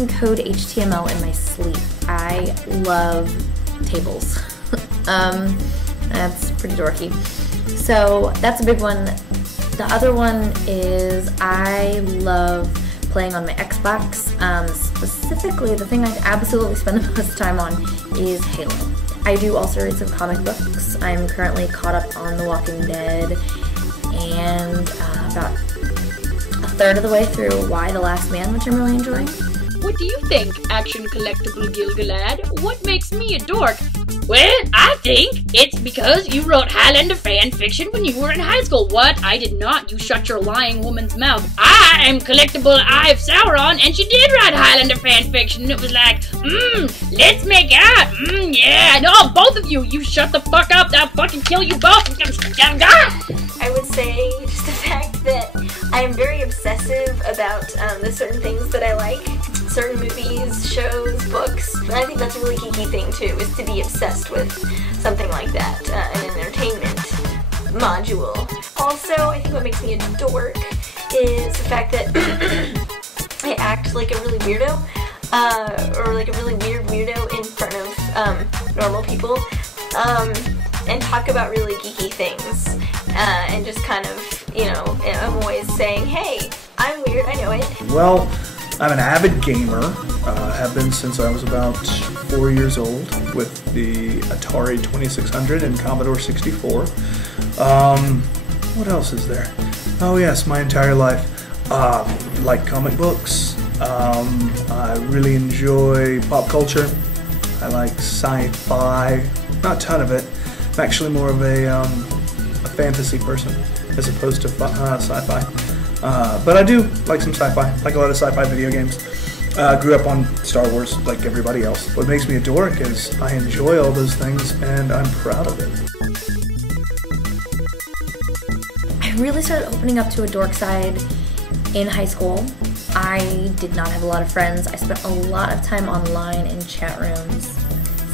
can code HTML in my sleep. I love tables. That's pretty dorky. So that's a big one. The other one is I love playing on my Xbox. Specifically, the thing I absolutely spend the most time on is Halo. I do also read some comic books. I'm currently caught up on The Walking Dead and about a third of the way through Y: The Last Man, which I'm really enjoying. What do you think, Action Collectible Gilgalad? What makes me a dork? Well, I think it's because you wrote Highlander fan fiction when you were in high school. What? I did not. You shut your lying woman's mouth. I am Collectible Eye of Sauron, and she did write Highlander fan fiction. And it was like, let's make out. Yeah. No, both of you. You shut the fuck up. I'll fucking kill you both. I would say just the fact that I am very obsessive about the certain things that I like. Certain movies, shows, books. And I think that's a really geeky thing too, is to be obsessed with something like that, an entertainment module. Also, I think what makes me a dork is the fact that I act like a really weirdo, or like a really weird weirdo in front of normal people, and talk about really geeky things, and just kind of, you know, I'm always saying, hey, I'm weird, I know it. Well, I'm an avid gamer, have been since I was about 4 years old with the Atari 2600 and Commodore 64. What else is there? Oh yes, my entire life. Like comic books. I really enjoy pop culture. I like sci-fi. Not a ton of it. I'm actually more of a fantasy person as opposed to sci-fi. But I do like some sci-fi, like a lot of sci-fi video games. Grew up on Star Wars like everybody else. What makes me a dork is I enjoy all those things and I'm proud of it. I really started opening up to a dork side in high school. I did not have a lot of friends. I spent a lot of time online in chat rooms,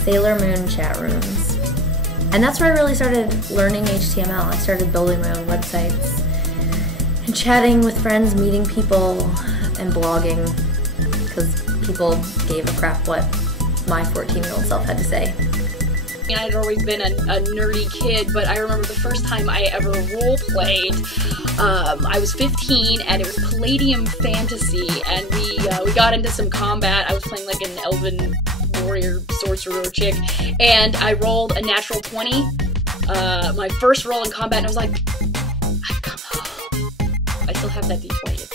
Sailor Moon chat rooms. And that's where I really started learning HTML. I started building my own websites and chatting with friends, meeting people, and blogging, because people gave a crap what my 14-year-old self had to say. I had always been a nerdy kid, but I remember the first time I ever role-played. I was 15, and it was Palladium Fantasy, and we got into some combat. I was playing like an elven warrior sorcerer chick, and I rolled a natural 20. My first roll in combat, and I was like, I've come home. I still have that D20.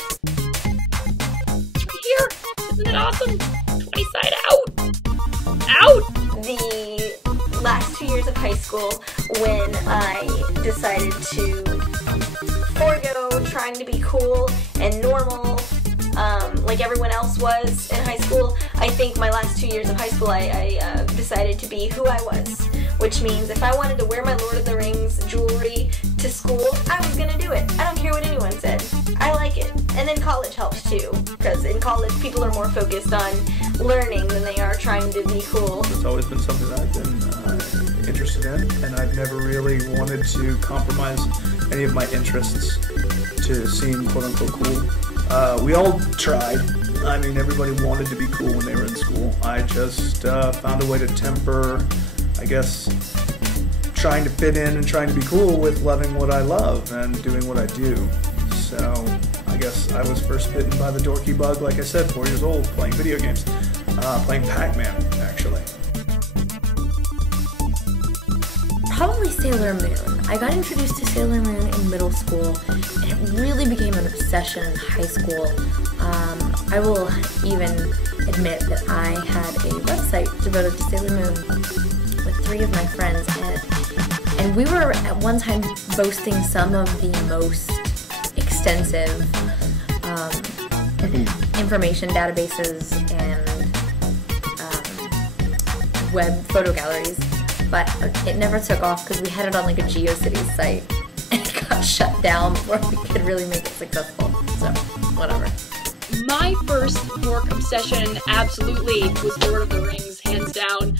It's right here. Isn't it awesome? 20 side out. Out! The last 2 years of high school, when I decided to forego trying to be cool and normal, like everyone else was in high school, I think my last 2 years of high school I decided to be who I was, which means if I wanted to wear my Lord of the Rings jewelry to school, I was gonna do it. I don't care what anyone said. I like it. And then college helps too, because in college people are more focused on learning than they are trying to be cool. It's always been something that I've been interested in, and I've never really wanted to compromise any of my interests to seem quote-unquote cool. We all tried. I mean, everybody wanted to be cool when they were in school. I just found a way to temper, I guess, trying to fit in and trying to be cool with loving what I love and doing what I do. So I guess I was first bitten by the dorky bug, like I said, 4 years old, playing video games. Playing Pac-Man, actually. Probably Sailor Moon. I got introduced to Sailor Moon in middle school, and it really became an obsession in high school. I will even admit that I had a website devoted to Sailor Moon with 3 of my friends, and we were at one time boasting some of the most extensive information databases and web photo galleries, but it never took off because we had it on like a GeoCities site and it got shut down before we could really make it successful, so whatever. My first dork obsession absolutely was Lord of the Rings, hands down.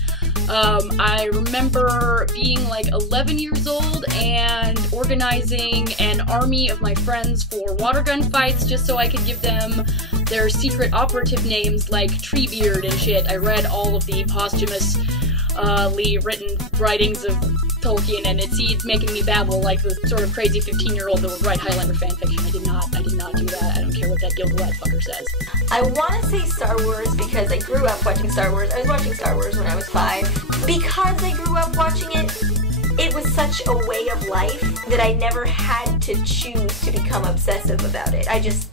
I remember being like 11 years old and organizing an army of my friends for water gun fights just so I could give them their secret operative names like Treebeard and shit. I read all of the posthumously written writings of Tolkien, and it's making me babble like the sort of crazy 15-year-old that would write Highlander fanfiction. I did not do that. I don't care what that Gilgalad fucker says. I want to say Star Wars because I grew up watching Star Wars. I was watching Star Wars when I was 5. Because I grew up watching it, it was such a way of life that I never had to choose to become obsessive about it. I just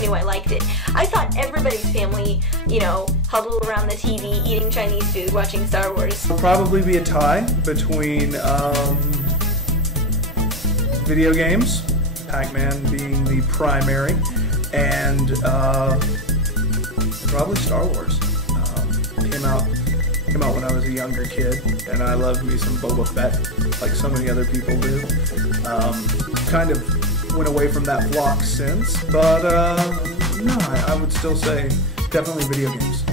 knew I liked it. I thought everybody's family, you know, huddled around the TV, eating Chinese food, watching Star Wars. It'll probably be a tie between video games, Pac-Man being the primary, and probably Star Wars. Came out when I was a younger kid, and I loved me some Boba Fett, like so many other people do. Kind of went away from that flock since, but no, I would still say definitely video games.